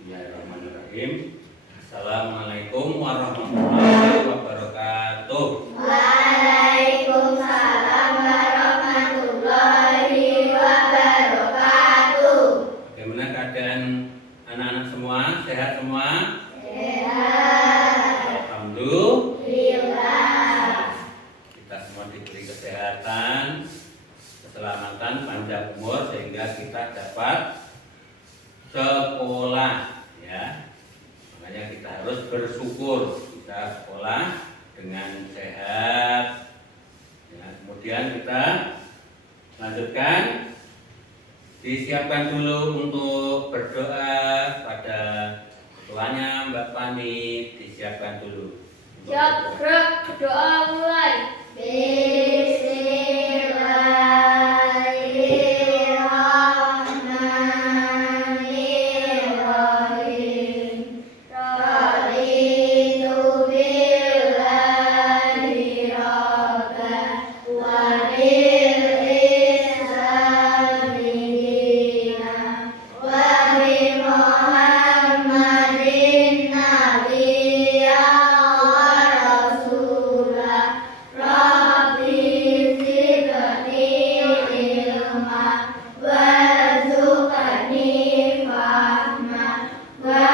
Bismillahirrahmanirrahim. Assalamualaikum warahmatullahi wabarakatuh. Waalaikumsalam warahmatullahi wabarakatuh. Bagaimana keadaan anak-anak semua? Sehat semua? Sehat. Alhamdulillah. Kita semua diberi kesehatan, keselamatan, panjang umur sehingga kita dapat sekolah, ya. Makanya kita harus bersyukur bisa sekolah dengan sehat. Ya, kemudian kita lanjutkan. Disiapkan dulu untuk berdoa pada ketuanya Mbak Fani. Disiapkan dulu. Siap, berdoa mulai. Bismillahirrahmanirrahim. Raditu billahi rabban wa bil islami dinan wa bi Muhammadin nabiyyan wa rasulah. Rabbi zidni ilma warzuqni fahma wa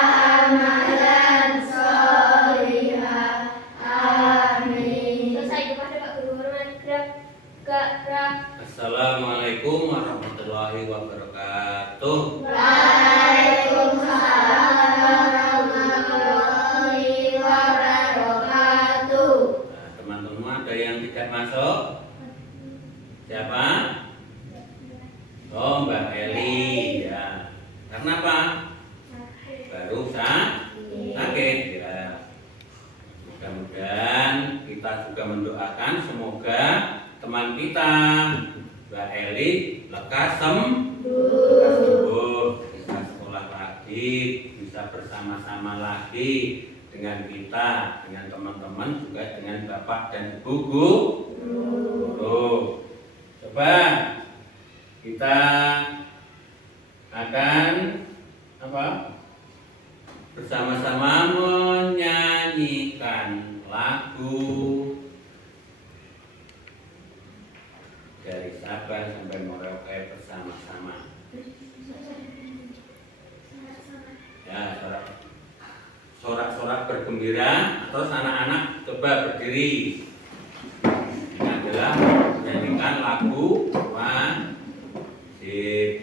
amalan sholihah. Amin. Selesai kepada Pak Guru Hormat. Gerak. Assalamualaikum warahmatullahi wabarakatuh. Waalaikumsalam warahmatullahi wabarakatuh. Nah, teman-teman ada yang tidak masuk? Siapa? Oh, Mbak Eli, ya. Karena apa? Baru sakit, ya. Mudah-mudahan kita juga mendoakan semoga teman kita Mbak Eli lekas sembuh, bisa sekolah lagi, bisa bersama-sama lagi dengan kita, dengan teman-teman, juga dengan Bapak dan Ibu guru. Coba kita akan bersama-sama menyanyikan lagu dari Sabang sampai Merauke bersama-sama. Ya, sorak-sorak bergembira. Terus anak-anak coba berdiri. Ini adalah menyanyikan lagu wajib.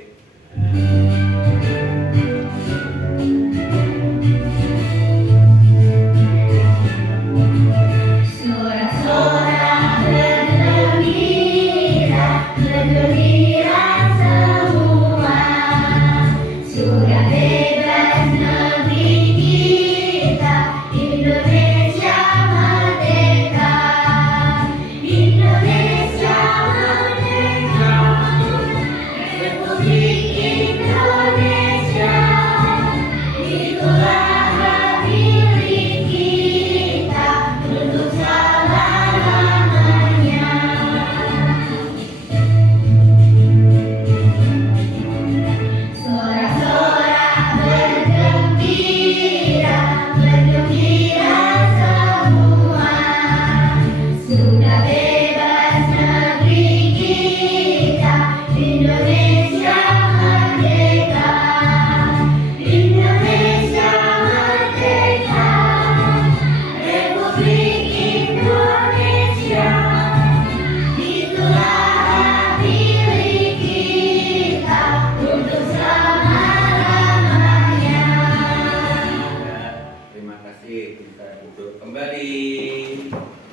Bergembira semua, sudah bebas negeri kita, Indonesia merdeka, Indonesia merdeka, Republik Indonesia, itulah milik kita untuk selama-lamanya. Sorak-sorak bergembira, bergembira semua, sudah bebas negeri kita, Indonesia merdeka, Indonesia merdeka, Republik Indonesia, itulah milik kita untuk selama-lamanya. Ya, terima kasih, bisa duduk kembali.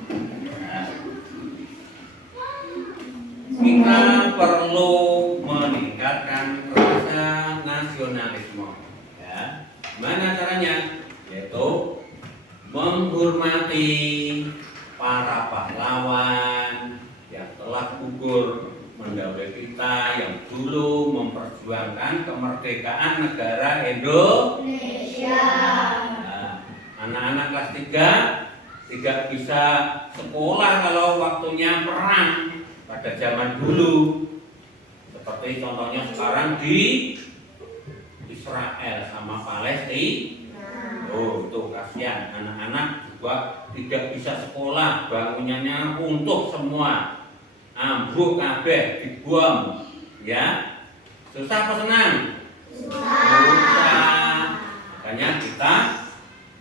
Nah, kita perlu meningkatkan rasa nasionalisme. Ya, gimana caranya? Yaitu menghormati para pahlawan yang telah gugur mendahului kita, yang dulu memperjuangkan kemerdekaan negara Indonesia. Nah, anak-anak kelas 3 tidak bisa sekolah kalau waktunya perang pada zaman dulu. Seperti contohnya sekarang di Israel sama Palestina. Oh, itu kasihan anak-anak juga tidak bisa sekolah, bangunannya runtuh semua, ambruk kabeh, dibom, ya. Susah apa senang? Susah. Makanya kita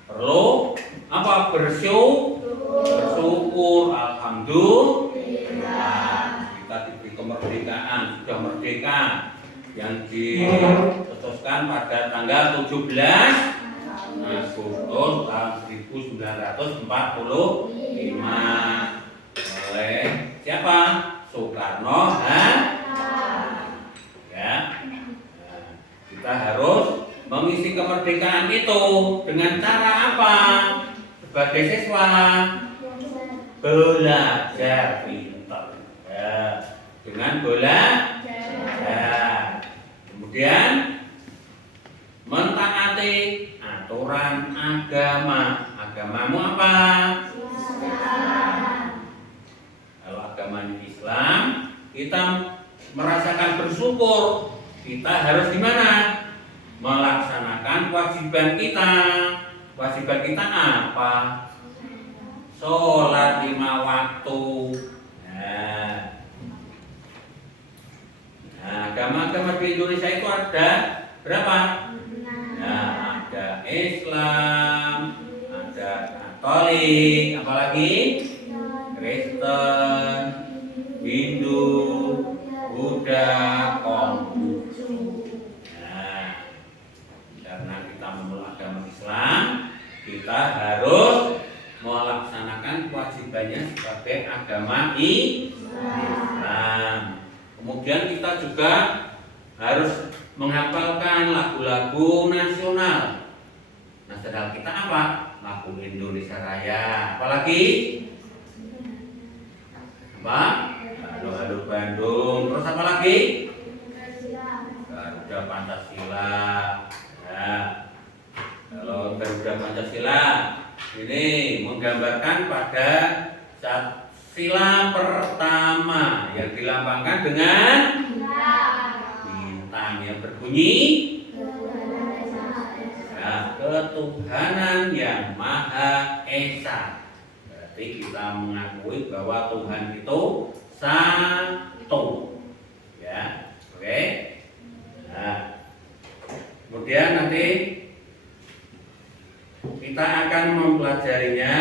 perlu apa? Bersyukur, alhamdulillah. Kita diberi kemerdekaan, sudah merdeka, yang diputuskan pada tanggal 17 Agustus tahun 1945 oleh siapa? Soekarno ya. Nah, kita harus mengisi kemerdekaan itu dengan cara apa? Sebagai siswa belajar pintar ya, dengan belajar. Kemudian mentaati aturan agama. Agamamu apa? Kalau agamanya Islam, kita merasakan bersyukur. Kita harus gimana? Melaksanakan kewajiban kita. Kewajiban kita apa? Sholat 5 waktu. Nah, agama-agama di Indonesia itu ada berapa? Nah, ada Islam, ada Katolik, apalagi Kristen, Hindu, Buddha, Konghucu. Nah, karena kita memeluk agama Islam, kita harus melaksanakan kewajibannya sebagai agama Islam. Kemudian kita juga harus menghafalkan lagu-lagu nasional. Nasional kita apa? Lagu Indonesia Raya. Apalagi? Apa? Halo Bandung. Terus apa lagi? Garuda Pancasila. Ya. Kalau Garuda Pancasila ini menggambarkan pada saat sila pertama yang dilambangkan dengan bintang yang berbunyi ya, ketuhanan yang Maha Esa. Berarti kita mengakui bahwa Tuhan itu satu. Ya, oke. Nah, kemudian nanti kita akan mempelajarinya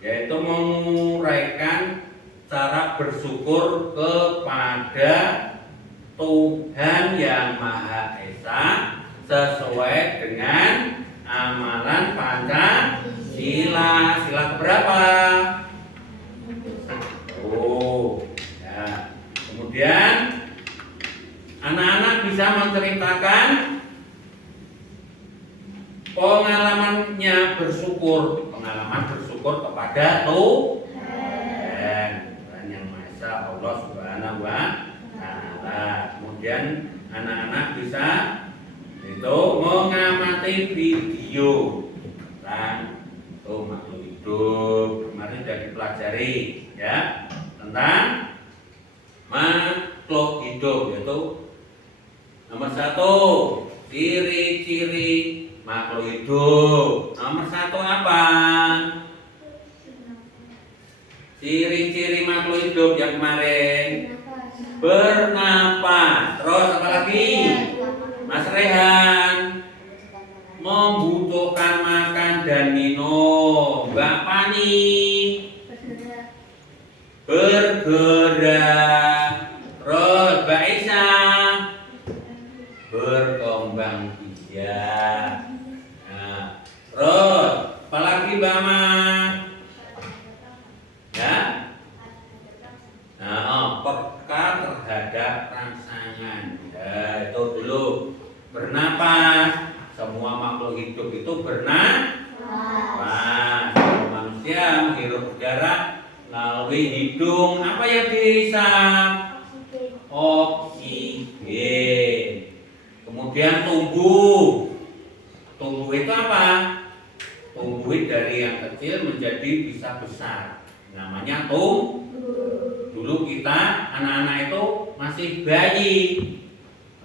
yaitu menguraikan cara bersyukur kepada Tuhan yang Maha Esa sesuai dengan amalan Pancasila. Sila berapa? Ya. Kemudian anak-anak bisa menceritakan pengalaman bersyukur kepada Tuhan yang Maha Esa, Allah Subhanahu wa Ta'ala. Kemudian anak-anak bisa itu mengamati video tentang makhluk hidup. Kemarin sudah dipelajari ya tentang makhluk hidup, yaitu nomor 1 ciri-ciri makhluk hidup. Nomor 1 apa? Ciri-ciri makhluk hidup yang kemarin bernapas. Terus apa lagi? Mas Rehan membutuhkan makan dan minum. Mbak Pani bergerak. Terus Mbak Isa berkembang biak. Nah, terus apalagi Mbak Ma? Ya. Nah, peka terhadap rangsangan. Ya, itu dulu. Bernapas. Semua makhluk hidup itu bernapas. Manusia menghirup udara melalui hidung. Apa yang dihisap? Oksigen. Kemudian tumbuh. Tumbuh itu apa? Tumbuh dari yang kecil menjadi bisa besar. Namanya tumbuh. Dulu kita anak-anak itu masih bayi.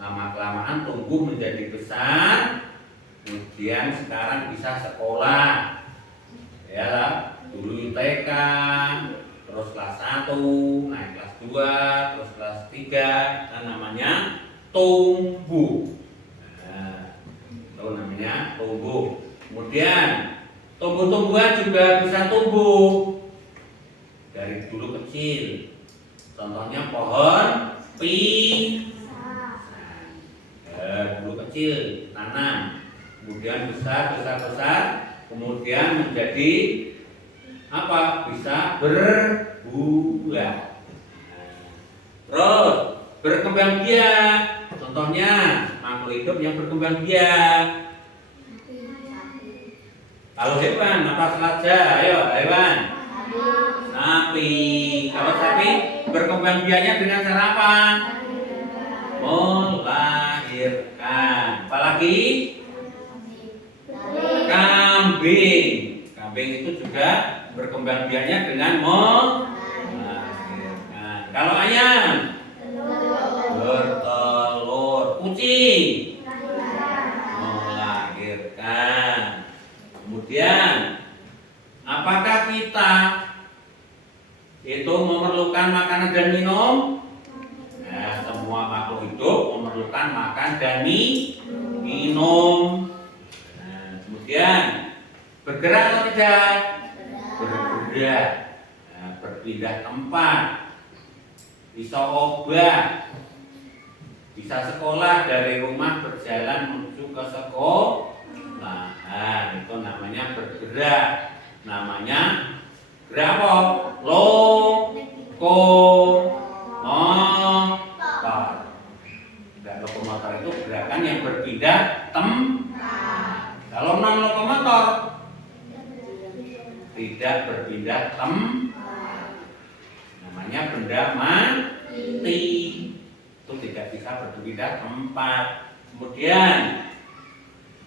lama-kelamaan tumbuh menjadi besar, kemudian sekarang bisa sekolah. Ya, dulu TK, terus kelas 1, naik kelas 2, terus kelas 3, kan namanya tumbuh. Nah, itu namanya tumbuh. Kemudian tumbuh-tumbuhan juga bisa tumbuh dari dulu kecil. Contohnya pohon pisang. Dulu kecil tanam, kemudian besar, kemudian menjadi apa? Bisa berbuah. Terus berkembang biak. Contohnya makhluk hidup yang berkembang biak. Kalau hewan apa saja? Ayo hewan. Sapi. Kalau sapi berkembang biaknya dengan cara apa? Melahirkan. Apalagi? Kambing. Kambing itu juga berkembang biaknya dengan melahirkan. Kalau ayam bertelur. Kucing melahirkan. Kemudian apakah kita itu memerlukan makanan dan minum? Nah, semua makhluk hidup memerlukan makan dan minum. Nah, kemudian bergerak atau tidak? Bergerak. Nah, berpindah tempat. Bisa obah. Bisa sekolah, dari rumah berjalan menuju ke sekolah. Nah, itu namanya bergerak. Namanya gerak apa? Lokomotor. Gerak lokomotor itu gerakan yang berpindah tempat. Kalau non lokomotor tidak berpindah tempat. Namanya benda mati. Itu tidak bisa berpindah tempat. Kemudian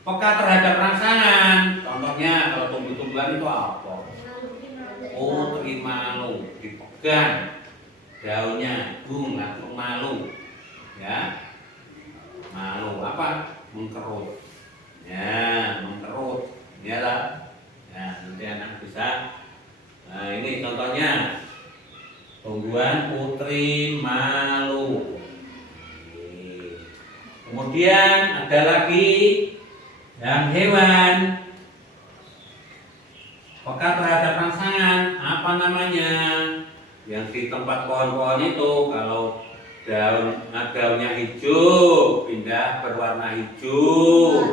peka terhadap rangsangan. Contohnya kalau tumbuh-tumbuhan itu apa? Oh, terimalu, dipegang daunnya, langsung malu. Ya. Malu apa? Mengkerut. Ya, mengkerut. Ya lah. Nah, nanti anak bisa. Nah, ini contohnya tumbuhan putri malu. Kemudian ada lagi yang hewan peka terhadap rangsangan. Apa namanya? Yang di tempat pohon-pohon itu kalau daunnya hijau pindah berwarna hijau.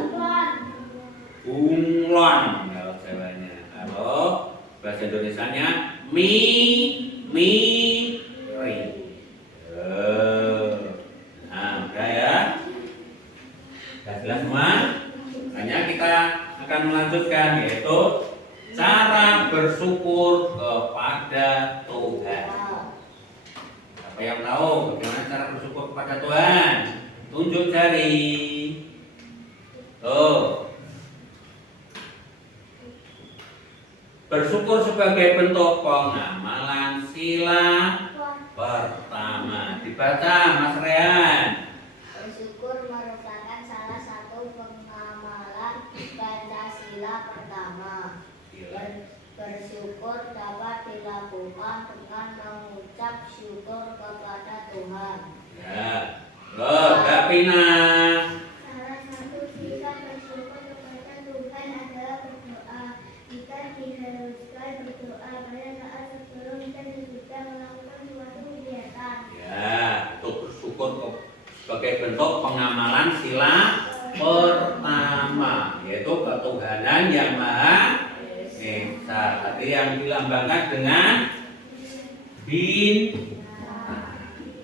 Bunglon kalau Jawanya. Kalau bahasa Indonesianya miri. Nah, udah ya. Sudah jelas semua? Hanya kita akan melanjutkan, yaitu cara bersyukur kepada Tuhan. Siapa yang tahu bagaimana cara bersyukur kepada Tuhan? Tunjuk jari. Tuh. Bersyukur sebagai bentuk pengamalan sila pertama. Dibaca Mas Rehan. Bersyukur merupakan salah satu pengamalan Pancasila pertama. Bersyukur dapat dilakukan dengan mengucap syukur kepada Tuhan. Ya, Mbak Pina. Salah satu sikap bersyukur kepada Tuhan adalah berdoa. Kita diharuskan berdoa pada saat sebelum dan sesudah melakukan suatu kegiatan. Ya, untuk bersyukur sebagai bentuk pengamalan sila pertama, yaitu ketuhanan yang Maha Esa. Tadi yang dilambangkan dengan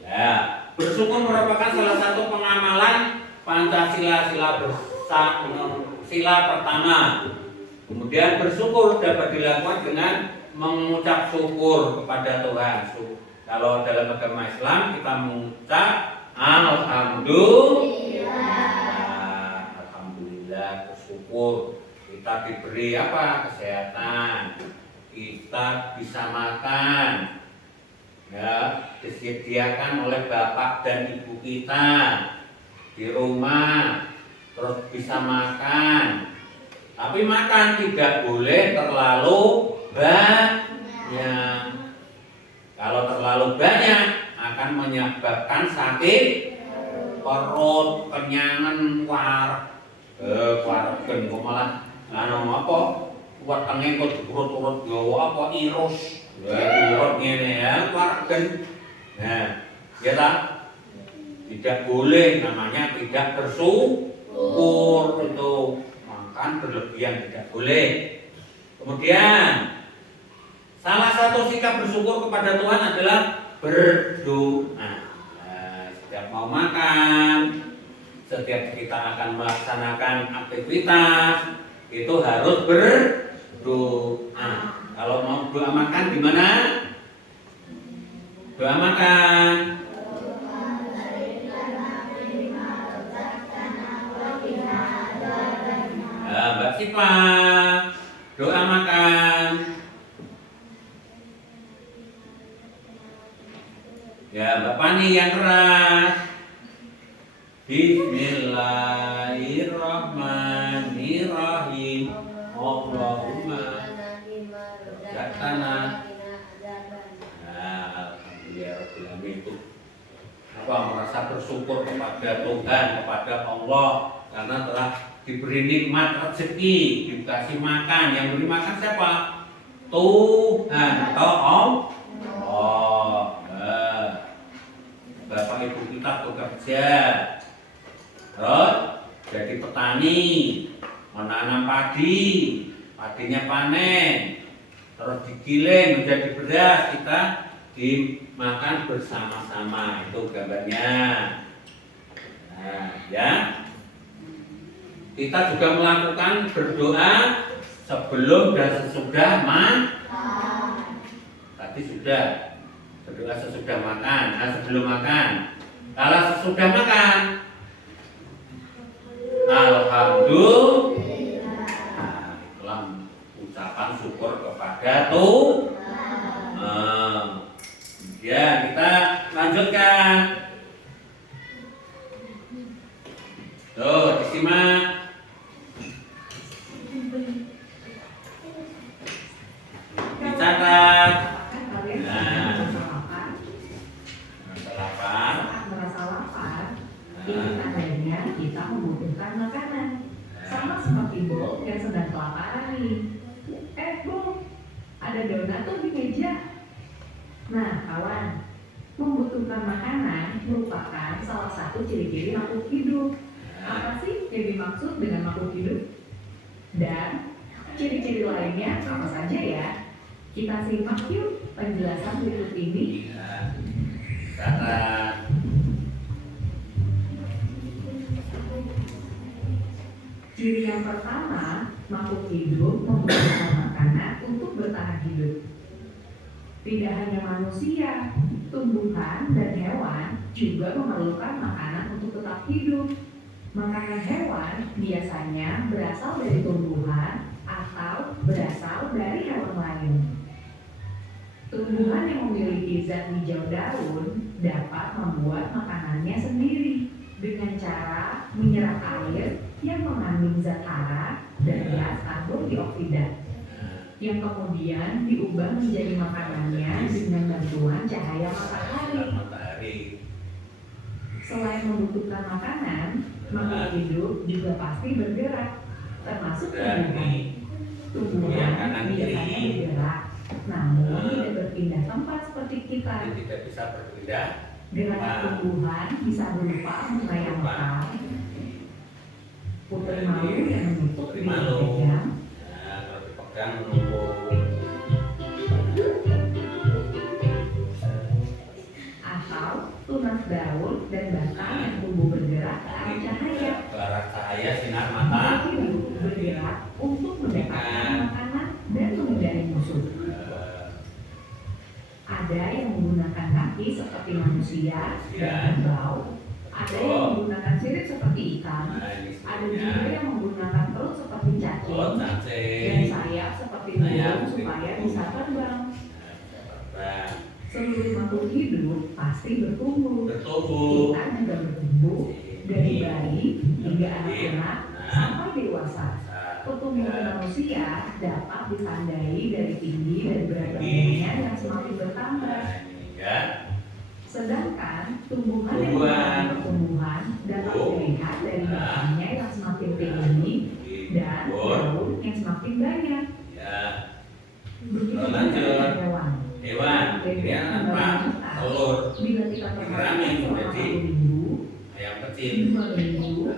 ya, bersyukur merupakan salah satu pengamalan Pancasila sila pertama. Kemudian bersyukur dapat dilakukan dengan mengucap syukur kepada Tuhan. Kalau dalam agama Islam kita mengucap alhamdulillah, bersyukur kita diberi apa? Kesehatan, kita bisa makan, ya, disediakan oleh bapak dan ibu kita, di rumah, terus bisa makan. Tapi makan tidak boleh terlalu banyak. Kalau terlalu banyak akan menyebabkan sakit perut, kenyangan, waregen kok malah apa? Wetenge kok diurut-urut gawa apa irus. Diurut ngene ya, waregen. Nah, ya tak? Tidak boleh, namanya tidak bersyukur itu. Makan berlebihan tidak boleh. Kemudian salah satu sikap bersyukur kepada Tuhan adalah berdoa. Nah, setiap mau makan, setiap kita akan melaksanakan aktivitas itu harus berdoa. Kalau mau doa makan gimana? Doa makan. Mbak Sipa, doa makan. Ya, Mbak Pani yang keras. Bismillahirrahmanirrahim. Allahumma Jaktana. Alhamdulillah itu. Apa merasa bersyukur kepada Tuhan, kepada Allah karena telah diberi nikmat rezeki, dikasih makan. Yang beri makan siapa? Tuhan atau Allah. Bapak ibu kita bekerja, terus jadi petani, menanam padi, padinya panen, terus digiling menjadi beras, kita dimakan bersama-sama. Itu gambarnya. Nah, ya. Kita juga melakukan berdoa sebelum dan sesudah makan. Tadi sudah berdoa sesudah makan, sebelum makan. Kalau sesudah makan, alhamdulillah. Itulah ucapan syukur kepada Tuhan. Ya, kita lanjutkan. Tuh, disimak. Dicatat. Nah, merasa lapar, ini tandanya kita membutuhkan makanan. Sama seperti Bu yang sedang kelaparan nih. Bu, ada donat tuh di meja. Nah, kawan, membutuhkan makanan merupakan salah satu ciri-ciri makhluk hidup. Apa sih yang dimaksud dengan makhluk hidup? Dan ciri-ciri lainnya apa saja ya? Kita simak yuk penjelasan berikut ini. Ciri yang pertama, makhluk hidup membutuhkan makanan untuk bertahan hidup. Tidak hanya manusia, tumbuhan dan hewan juga memerlukan makanan untuk tetap hidup. Makanan hewan biasanya berasal dari tumbuhan atau berasal dari hewan lain. Tumbuhan yang memiliki zat hijau daun dapat membuat makanannya sendiri dengan cara menyerap air yang mengandung zat hara dan gas karbon dioksida yang kemudian diubah menjadi makanannya dengan bantuan cahaya matahari. Selain membutuhkan makanan, makhluk hidup juga pasti bergerak, termasuk tumbuhan. Tumbuhan biasanya bergerak, namun tidak berpindah tempat seperti kita. Tidak bisa berpindah. Gerakan tumbuhan bisa berupa mengayangkan, putri malu yang menutup di dipegang, kalau dipegang menumpuk, atau tunas daun dan batang yang tumbuh bergerak ke arah cahaya. Ke arah cahaya sinar mata. Hidup bergerak untuk mendapatkan makanan dan menghindari musuh. Ada yang menggunakan kaki seperti manusia dan kerbau, ada yang menggunakan sirip seperti ikan, ada juga yang menggunakan perut seperti cacing, dan sayap seperti burung supaya bisa terbang. Seluruh makhluk hidup pasti bertumbuh. Kita juga bertumbuh dari bayi hingga anak-anak sampai dewasa. Pertumbuhan manusia dapat ditandai dari tinggi dan berat badannya yang semakin bertambah. Sedangkan tumbuhan yang mengalami pertumbuhan dapat dilihat dari batangnya yang semakin tinggi dan daun yang semakin banyak. Begitu juga hewan. Ini apa? Telur. Bila kita Kerami perhatikan jadi 1 minggu, ayam kecil. 2 minggu,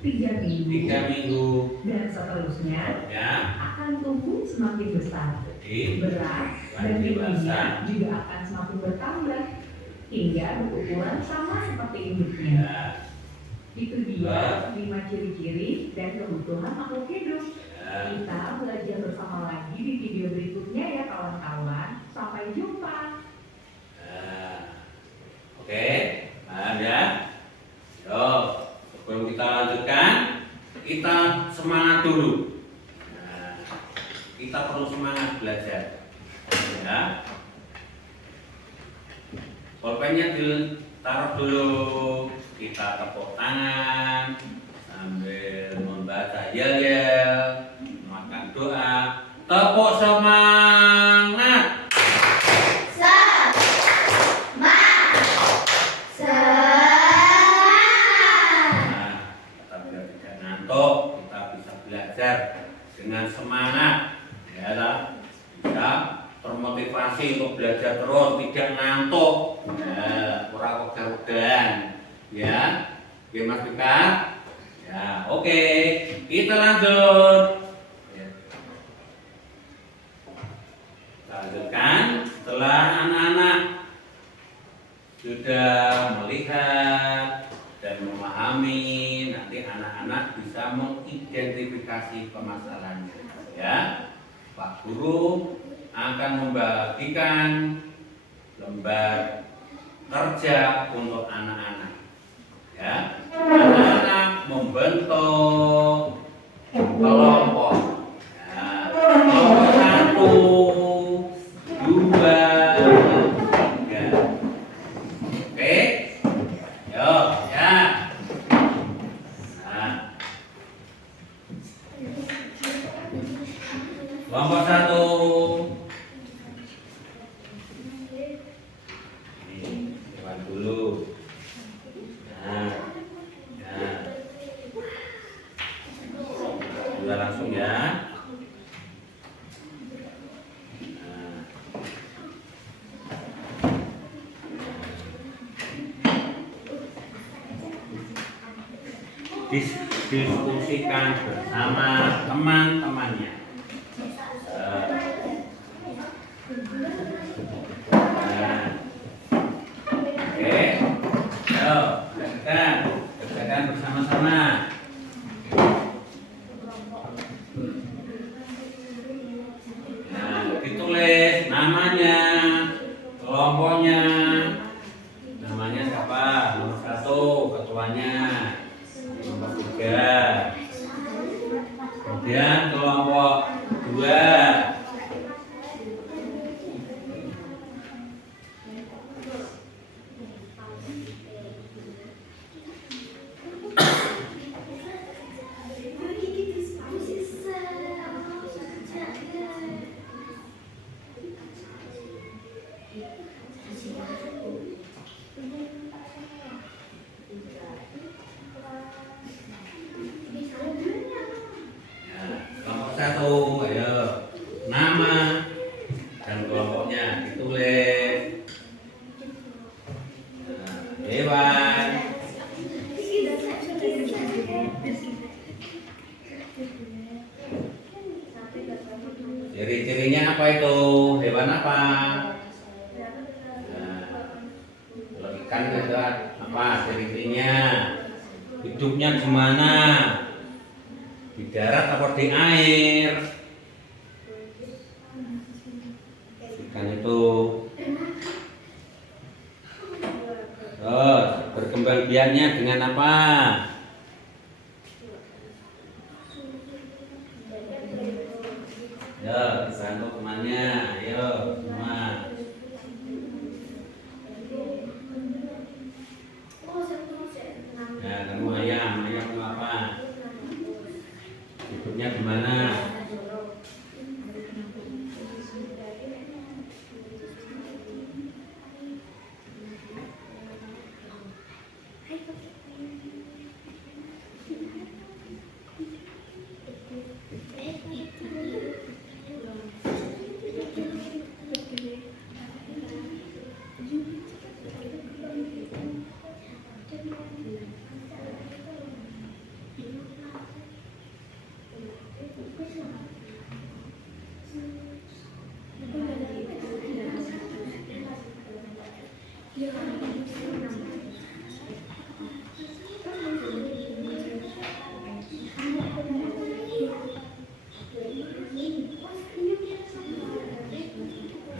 3 minggu, 3 minggu. dan seterusnya Ya. akan tumbuh semakin besar. Jadi Berat dan tingginya juga akan semakin bertambah hingga berukuran sama seperti induknya. ya. Itu dia 5 ciri-ciri dan kebutuhan makhluk hidup. Kita belajar bersama lagi di video berikutnya ya kawan-kawan. Sampai jumpa. Oke, ada. Yo, sebelum kita lanjutkan, kita semangat dulu. Kita perlu semangat belajar. Ya. Pulpennya ditaruh dulu. Kita tepuk tangan sambil membaca yel-yel, makan doa. Tepuk semangat. Kita biar tidak ngantuk, kita bisa belajar dengan semangat, ya lah. Bisa termotivasi untuk belajar terus, tidak ngantuk, ya, kurang pegang-pegang, ya. Oke Mas Bika, ya, oke, kita lanjut. Ya. Lanjutkan setelah anak-anak sudah melihat dan memahami, nanti anak-anak bisa mengidentifikasi permasalahannya. Ya, Pak Guru akan membagikan lembar kerja untuk anak-anak. Ya, anak-anak membentuk kelompok. Ya, kelompok 1, 2, 3. Oke, yuk, ya. Nah, kelompok 1. Ini, lewat dulu. Nah, ya. Sudah langsung ya. Nah. Diskusikan bersama teman-temannya. Nah. Oke, yuk, kerjakan bersama-sama. Nah, ditulis namanya, kelompoknya, namanya siapa? Nomor 1, ketuanya. Nomor 3. Kemudian kelompok 2. Kelompok 1, ayo. Nama dan kelompoknya ditulis. Nah, hewan. Ciri-cirinya apa itu? Hewan apa? Nah, kalau ikan itu apa ciri-cirinya? Hidupnya gimana? Di darat atau di air? Ikan itu. Terus berkembang biaknya dengan apa? Ya, dibantu temannya. Ayo, semua. Ya, kamu ayam apa? Hidupnya gimana?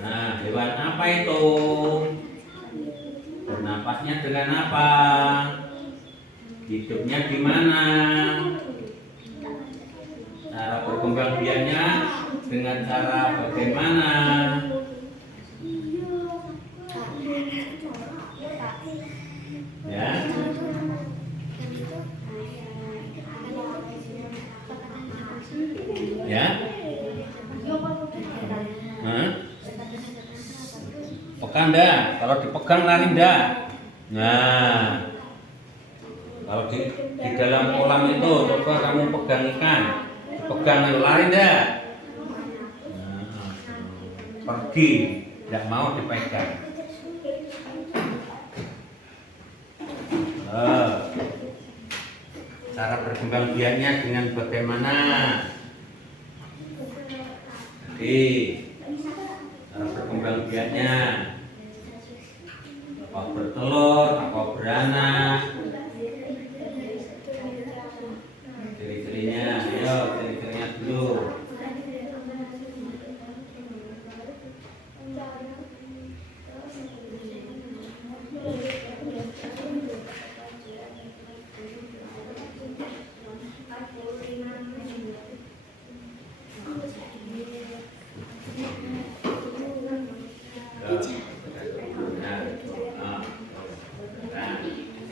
Nah, hewan apa itu? Bernapasnya dengan apa? Hidupnya gimana? Cara berkembang biaknya dengan cara bagaimana? Ya, ya. Hah? Pegang dah, kalau dipegang lari dah. Nah, kalau di dalam kolam itu coba kamu pegang ikan, pegang lari dah. Nah, pergi, tidak mau dipegang. Cara berkembang biaknya dengan bagaimana? Jadi, cara berkembang biaknya apa bertelur, apa beranak, ciri-cirinya, ayo ciri-cirinya dulu.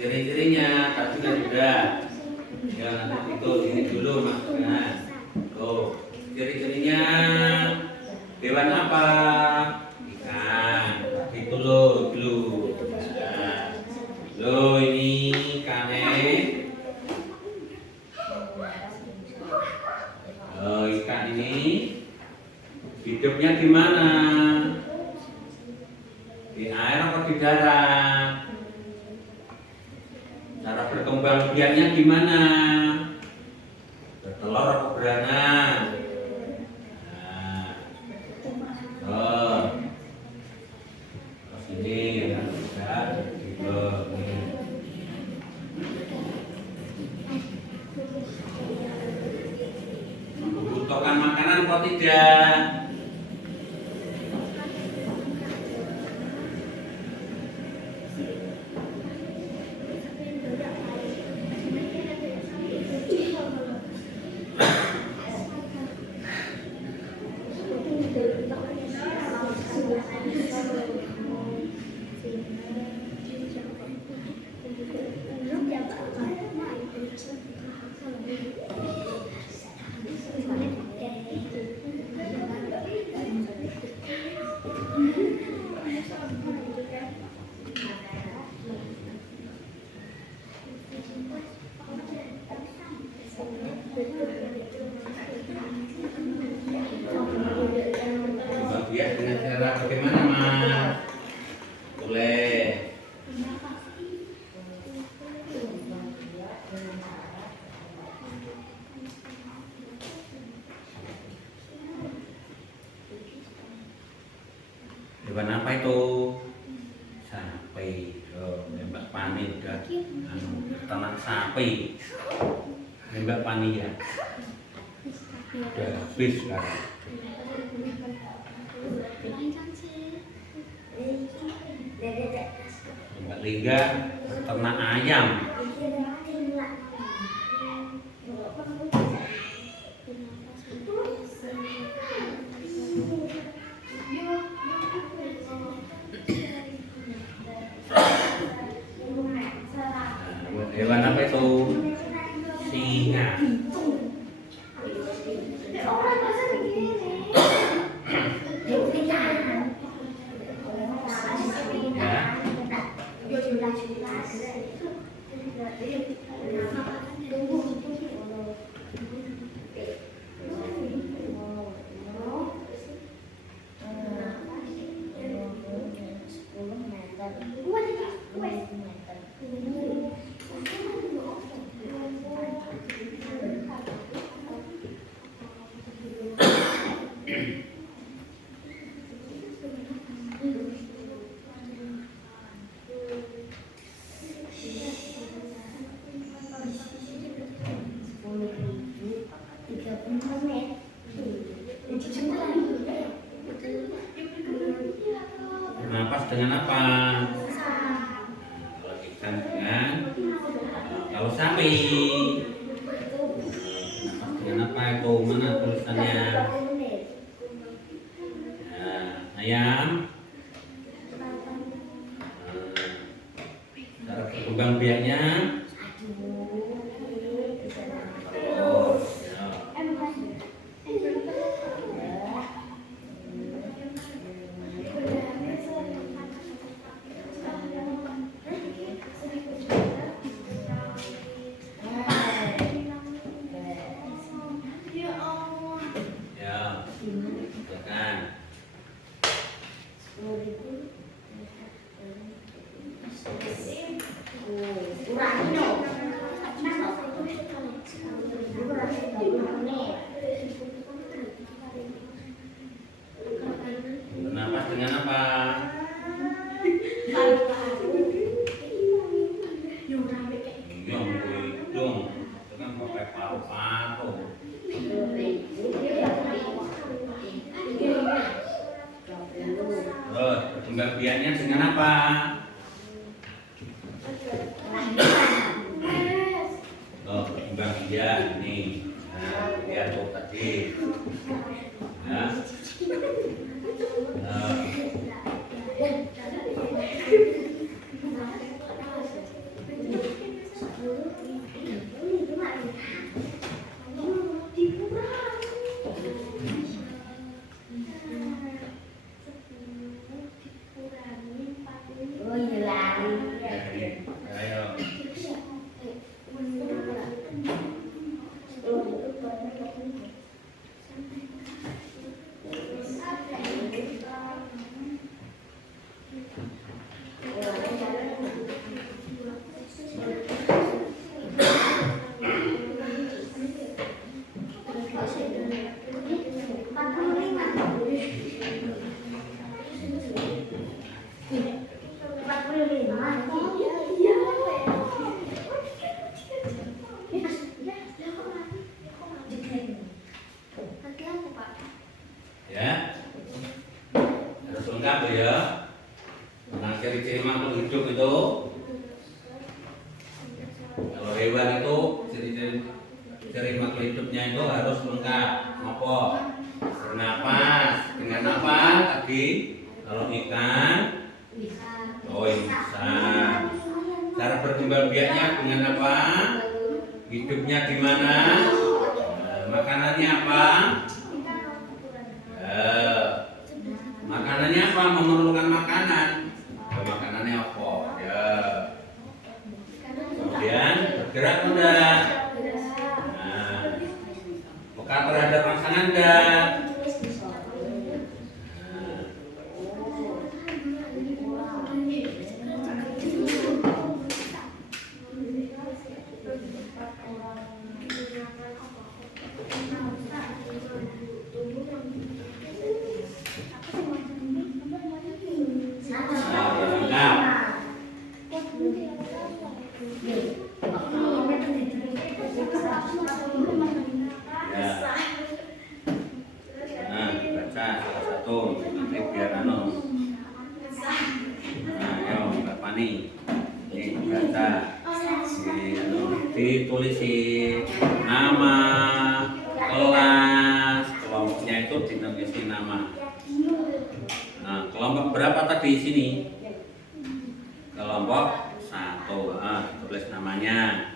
Ciri-cirinya tadi kan sudah. Ya nanti ini dulu masukkan. Tuh, ciri-cirinya hewan apa? Ikan. Itu dulu. Nah, ini ikannya. Ikan ini hidupnya di mana? Di air atau di darat? Cara berkembang biaknya gimana? Bertelur atau beranak? Nah, terus ini yang tidak gitu. Membutuhkan makanan atau tidak? Biak dengan cara bagaimana, Mas? Boleh. Hewan apa itu? Sapi. Nembak pani udah ternak sapi. Nembak pani ya. Udah habis sekarang. Mbak Liga ternak ayam. Hewan apa itu? itu? Singa. Orang masa begini. Ya. Bernapas dengan apa? Kalau ikan dengan, kalau sapi bernapas dengan apa itu? Mana tulisannya? Nah, ayam. Cara berkembang biaknya. Oh, ya. Ya, silakan. Bernapas dengan apa? Iya, hidung. Itu kan pakai paru-paru. Terus berkembang biaknya dengan apa? Oh, berkembang biak ini. Nah, lihat tuh tadi. Nah. Ayo. Ya, harus lengkap ya. Nah, ciri-ciri makhluk hidup itu, kalau hewan itu ciri makhluk hidupnya itu harus lengkap. Apa? Bernapas dengan apa tadi? Kalau ikan, oh ini bisa. Cara berkembang biaknya dengan apa? Hidupnya di mana? Makanannya apa? Makanannya apa? Memerlukan makanan. Makanannya apa? Ya. Kemudian bergerak enggak? Nah, peka terhadap pasangan enggak? Ditulis nama, kelas, kelompoknya itu ditulis nama. Nah, kelompok berapa tadi di sini? Kelompok 1. Tulis namanya.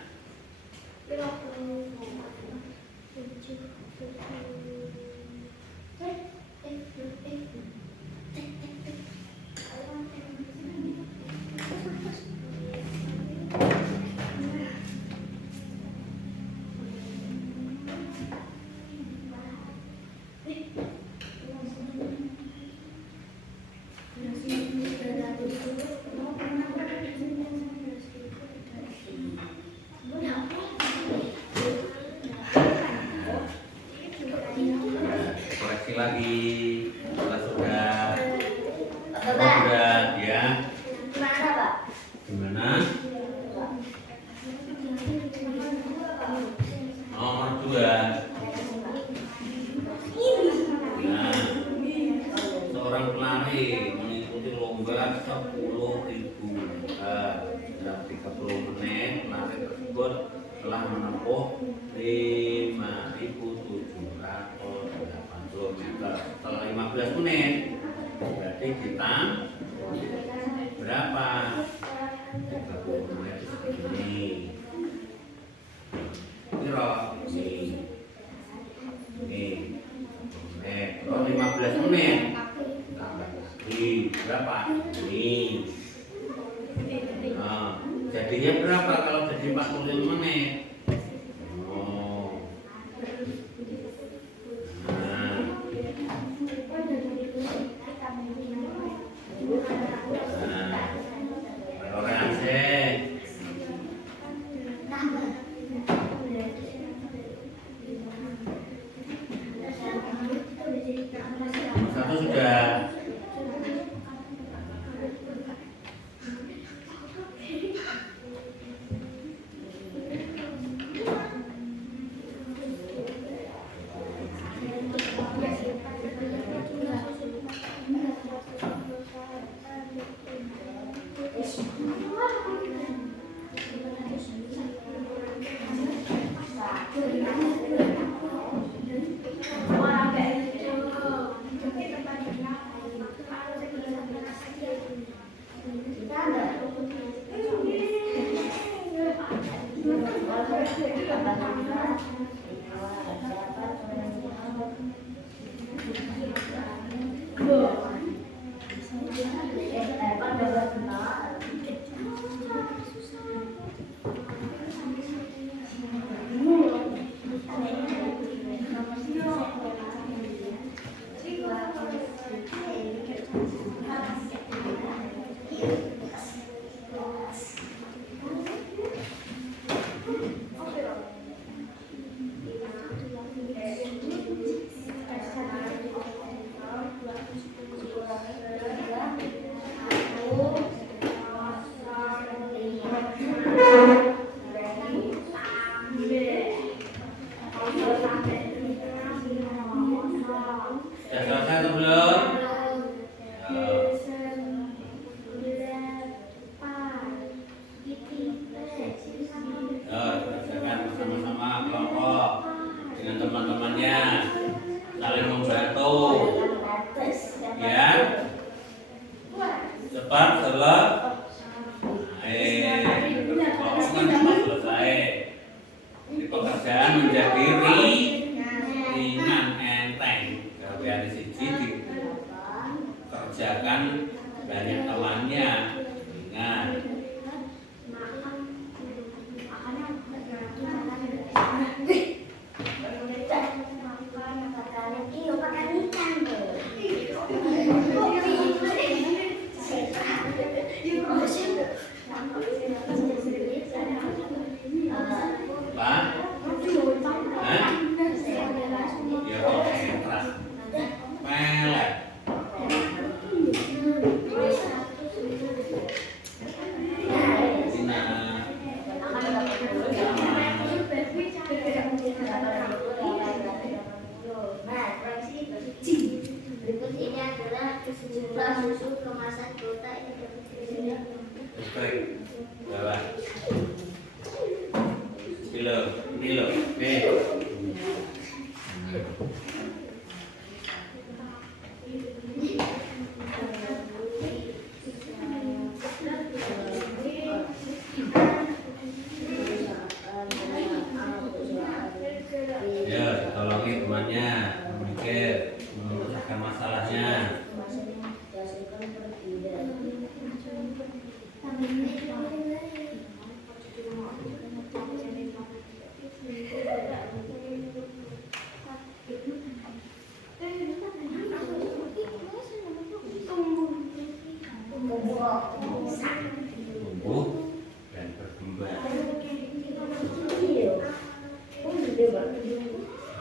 Koreksi lagi. Kalau sudah ya. Gimana? Nomor 2. Nah, seorang pelari mengikuti lomba 10.000 dalam 30 menit. Pelari tersebut telah menempuh 5.780 meter. Setelah 15 menit, berarti kita berapa? 30 menit segini. Kira ini menit. Kalau 15 menit tambah lagi berapa? Ini. Nah, jadinya berapa kalau jadi 45 menit? Oh. Nah. Reaksi. Satu sudah. Sudah selesai atau belum? Kerjakan bersama-sama kelompok dengan teman-temannya, saling membantu. Ya, cepat selesai. Kelompok kan cepat selesai. Di pekerjaan menjadi ringan enteng. Gawean siji dikerjakan banyak temannya ringan. Pak? Hah? Ya konsentrasi. Melek. Berikut ini adalah sejumlah susu kemasan kota ini. Baik. Bawah. Ini loh. Ya, tolongin temannya memikir, memecahkan masalahnya. Tumbuh dan berkembang.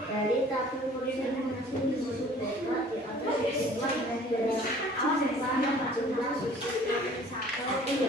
Dari tapi urusan masih disusun dekat di atas sebuah dan dari awas sama jumlah satu aku ini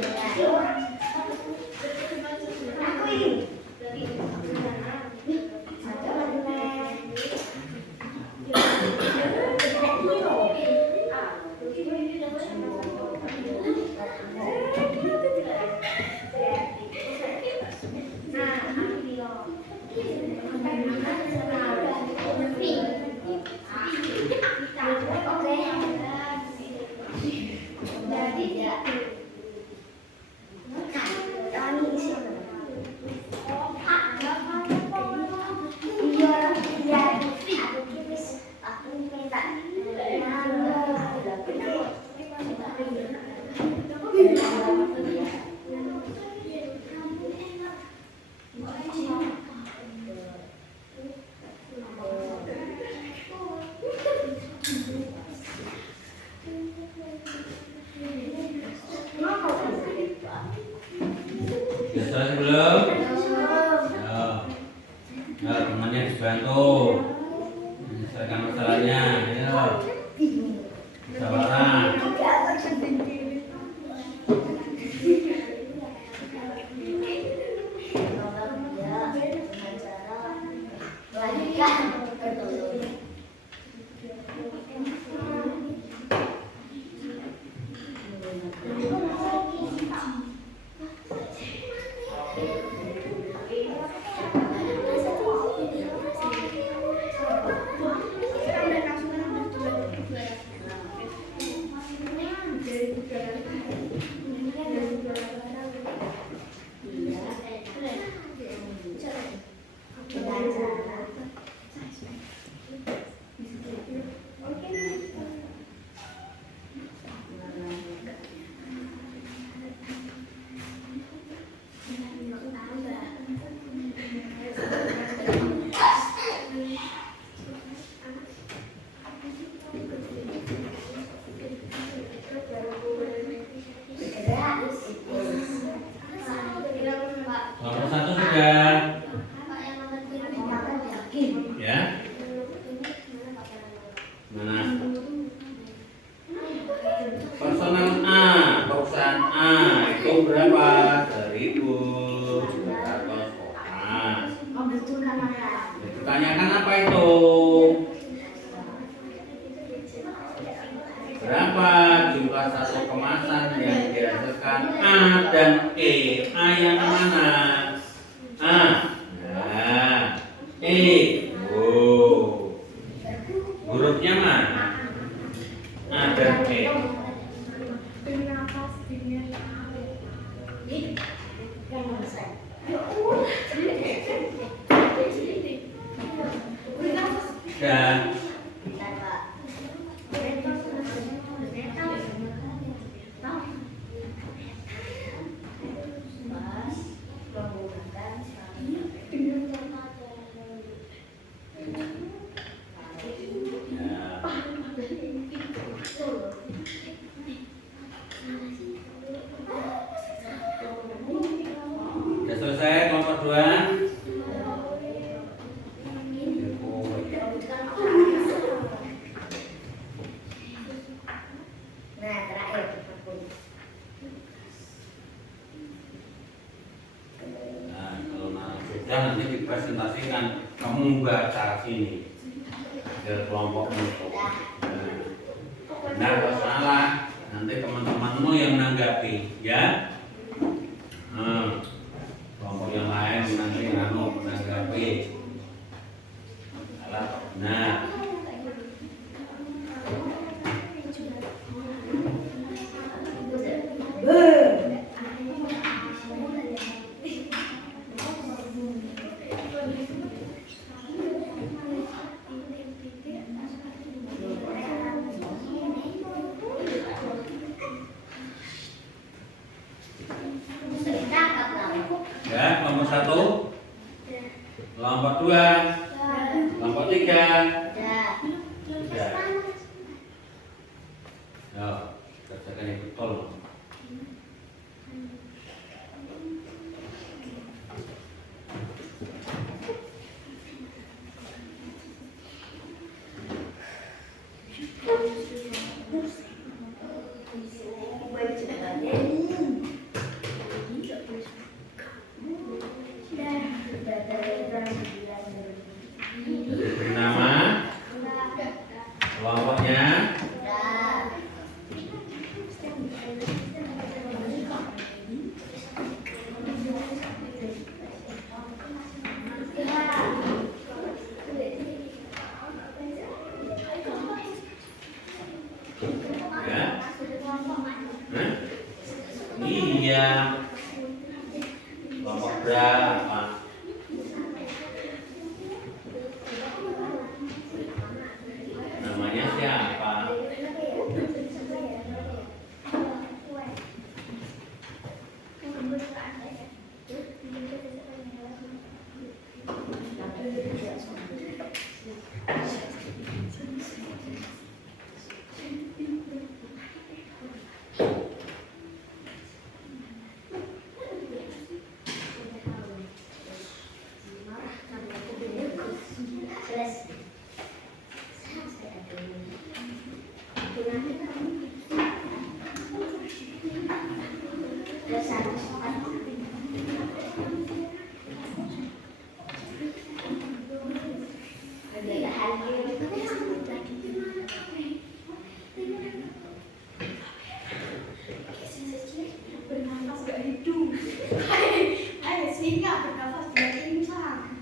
Sudah selesai belum? Ya, temannya dibantu menyelesaikan masalahnya. Ya, sabaran. Nomor 1 sudah. Ya. Mana? Personal A, perusahaan A itu berapa? 1.200 orang. Ditanyakan apa itu? Berapa jumlah satu kemasan yang dihasilkan A dan E? A yang mana? A. Nah, E. Oh. Hurufnya mana? A dan E. Dan sudah selesai kelompok 2. Nah, kalau sudah nanti dipresentasikan, kamu baca sini ke kelompok untuk benar atau salah, nanti teman-temanmu yang menanggapi, ya. Kelompok yang lain nanti menanggapi salah atau benar. Kelompok 2, kelompok 3. Sudah. Yo, kerjakan yang betul. Jadi beri nama kelompoknya. Ya. Hah? Iya. Kelompok berapa? Namanya siapa? Bernafas gak hidup. Ayo singa bernafas gak insang.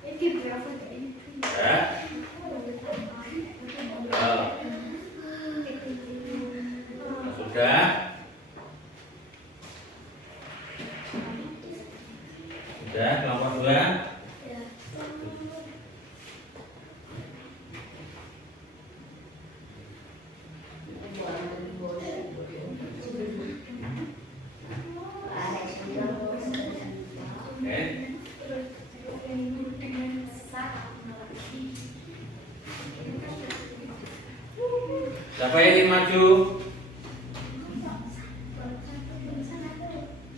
Ini bernafas gak hidup. Ya. Sudah. Sudah kelompok 2. Oke. Siapa yang ingin maju?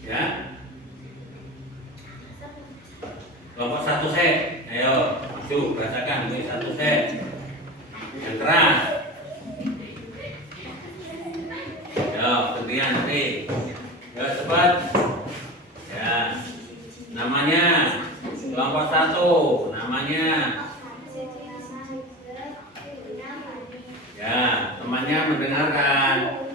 Ya. Kelompok 1 set. Ayo, maju, bacakan ini 1 set. Yang keras. Yo, gantian nanti. Yo, cepat. Ya. Namanya kelompok 1. Namanya. Ya, temannya mendengarkan.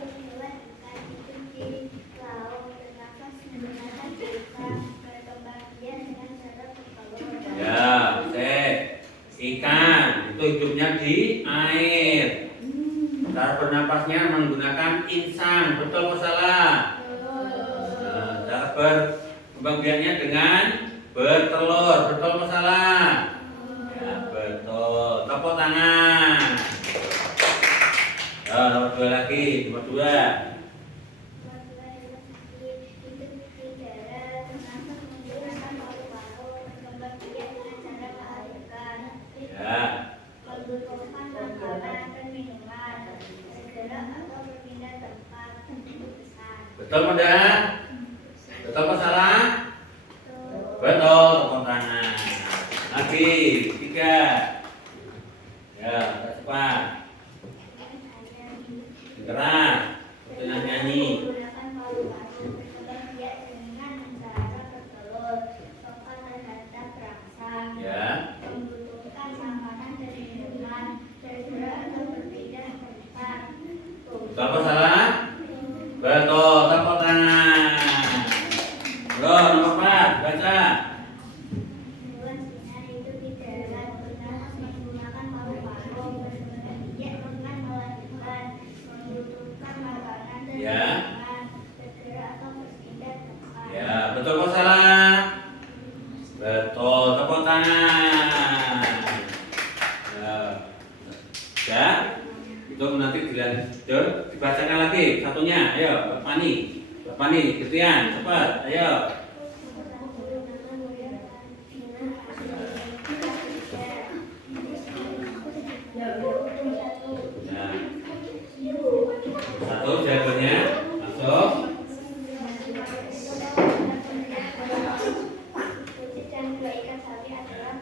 Ya, set. Ikan itu hidupnya di air. Cara bernapasnya menggunakan insang. Betul atau salah? Nah, cara berkembang biaknya dengan bertelur. Betul atau salah? Ya, betul. Tepuk tangan. Ya, nomor 2 lagi. Nomor 2. Ya. Membutuhkan makanan dan minuman, segera atau berpindah tempat besar. Betul mudah? Betul apa salah? Betul, tepuk tangan. Lagi 3. Ya, cepat. Keras. Dengan nyanyi. Menggunakan paru-paru berkembang biak dengan cara bertelur, peka terhadap rangsang. Ya. Membutuhkan makanan dan minuman, segera atau berpindah tempat. Betul apa salah? Betul, tepuk tangan. Bro, nomor 4, baca. Hewan sinar hidup di darat, bernafas menggunakan paru-paru, berkembang biak dengan melahirkan, membutuhkan Getian, cepat, ayo. Nah, satu jawabannya masuk. Dan 2 ikat sapi adalah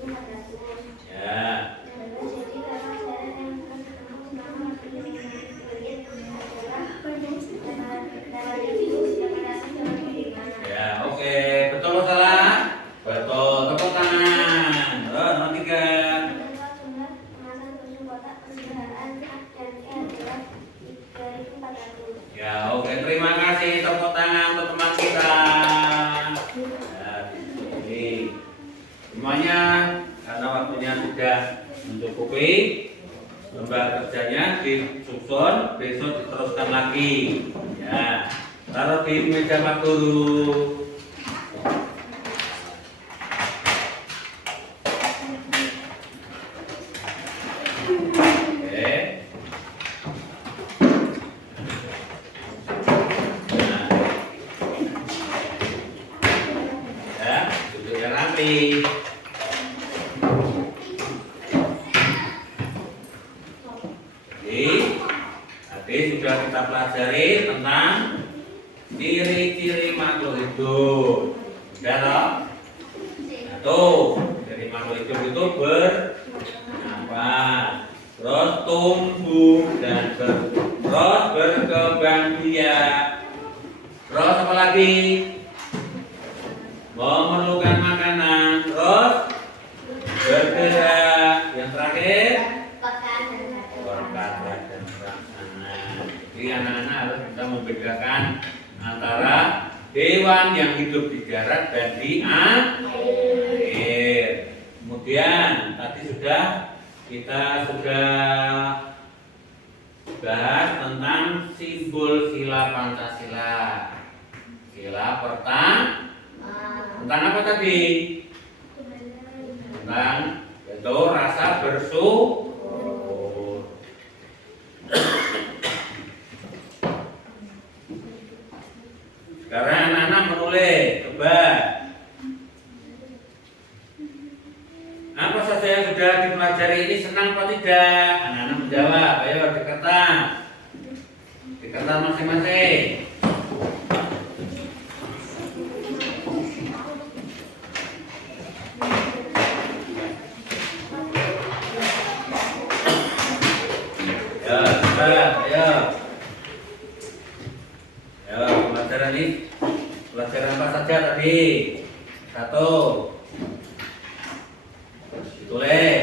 1.400. Ya, Jadi total jarak yang akan ditempuh selama waktu 5 menit adalah 8.825. ya, oke. Betul atau salah? Betul. Tepuk tangan. Terus nomor 3. Total jumlah kemasan tujuh kotak perusahaan dan adalah 3.400. Ya, oke. Terima kasih. Tepuk tangan untuk teman kita. Ya, ini semuanya karena waktunya sudah mencukupi. Lembar kerjanya disusun, besok diteruskan lagi. Ya, taruh di meja Pak Guru. Oke. Nah, ya, duduk yang rapi. Jadi, tadi sudah kita pelajari tentang ciri-ciri makhluk hidup. Sudah toh? Nah, tuh, ciri makhluk hidup itu bernafas, terus tumbuh dan terus berkembang biak. Terus apa lagi? Memerlukan makanan, terus bergerak. Yang terakhir, berkata dan pelaksana. Jadi anak-anak harus bisa membedakan antara hewan yang hidup di darat dan di air. Kemudian tadi kita sudah bahas tentang simbol sila Pancasila. Sila pertama tentang apa tadi? Tentang itu rasa bersyukur. Sekarang anak-anak menulis, coba. Apa saja yang sudah dipelajari ini senang atau tidak? Anak-anak menjawab, ayo di kertas. Di kertas masing-masing. Ya, coba, ayo. Ayo, pelajaran ini. Pelajaran apa saja tadi? 1. Ditulis.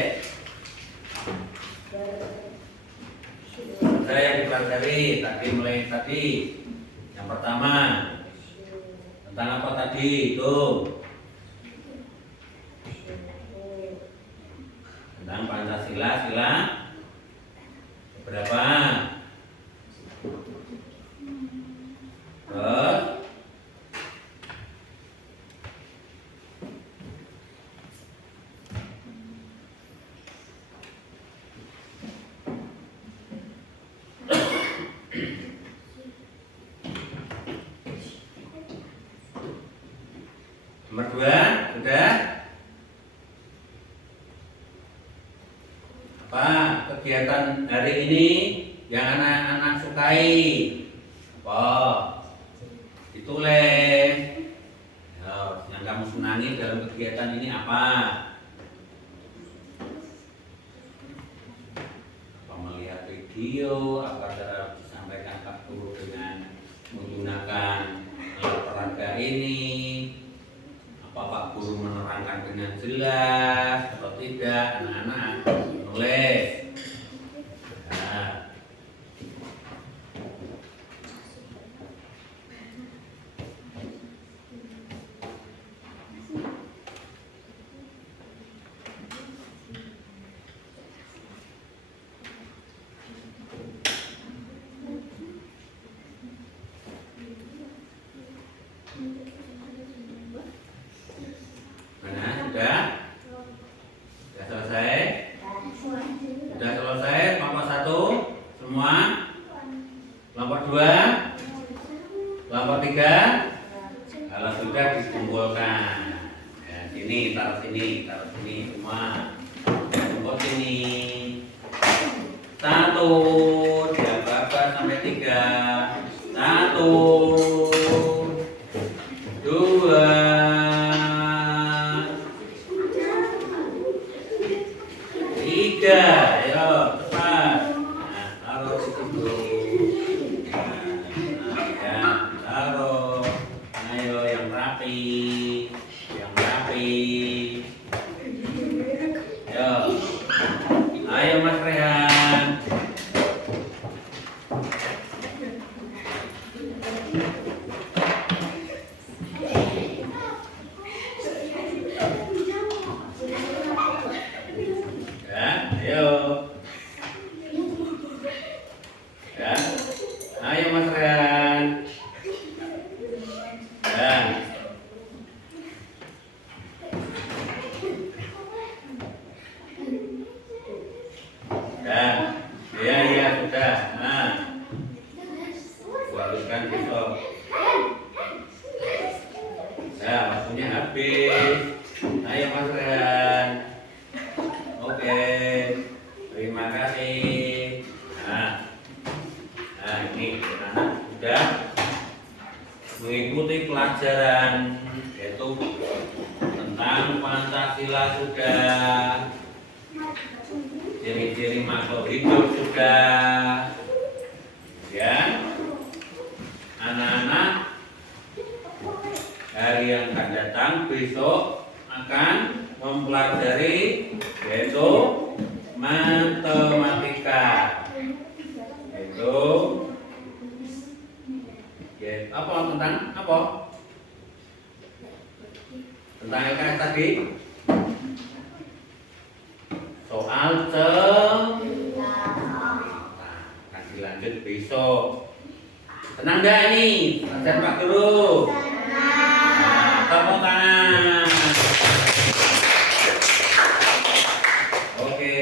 Saya yang dipelajari tadi mulai tadi. Yang pertama tentang apa tadi? Itu tentang Pancasila, sila berapa? Terus nomor 2 sudah. Apa kegiatan hari ini yang anak-anak sukai? Apa? Ditulis. Ya, yang kamu senangi dalam kegiatan ini apa? Apa melihat video? Apa cara disampaikan Pak Guru dengan menggunakan alat peraga ini? Apa Pak Guru menerangkan dengan jelas atau tidak? Anak-anak menulis. Nah, mana sudah? Sudah selesai? tiga? Kalau sudah dikumpulkan. Ya, sini, taruh sini semua. Kumpul sini. 1, diapa sampai 3. 1, 2, 3. Ayo cepat. Nah, taruh di situ. Nah, ya, taruh. Ayo yang rapi. Ayo Mas Rehan. Ya, ayo. Ya. Ayo Mas Rehan. Ya. Ya, sudah. Nah, habiskan besok. Ya, waktunya habis. Ayo Mas Rehan. Oke, terima kasih. Nah ini anak sudah mengikuti pelajaran yaitu tentang Pancasila sudah. Ciri-ciri makhluk hidup sudah, ya. Anak-anak, hari yang akan datang besok akan mempelajari yaitu matematika, yaitu apa tentang apa? Tentang LKS tadi. Soal akan dilanjut besok. Tenang gak ini? Pelajaran Pak Guru? Tepuk tangan. Oke,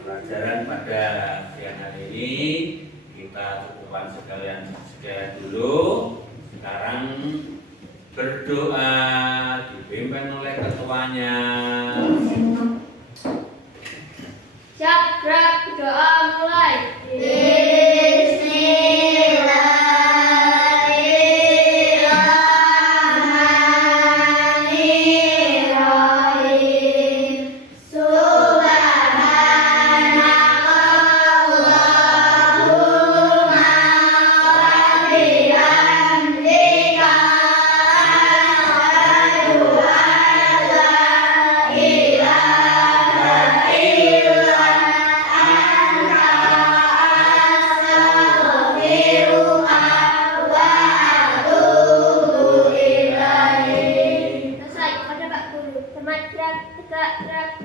pelajaran pada siang hari ini kita cukupkan sekian dulu. Sekarang berdoa dipimpin oleh ketuanya. Siap, gerak, doa mulai.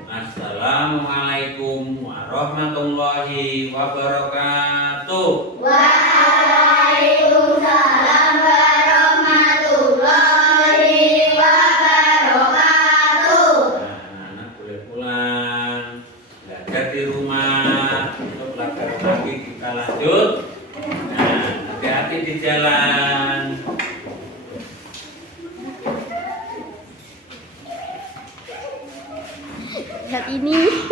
Assalamualaikum warahmatullahi wabarakatuh. Waalaikumsalam warahmatullahi wabarakatuh. Anak-anak boleh pulang, belajar di rumah. Untuk pelajaran lagi kita lanjut. Nah, hati-hati di jalan. Saat ini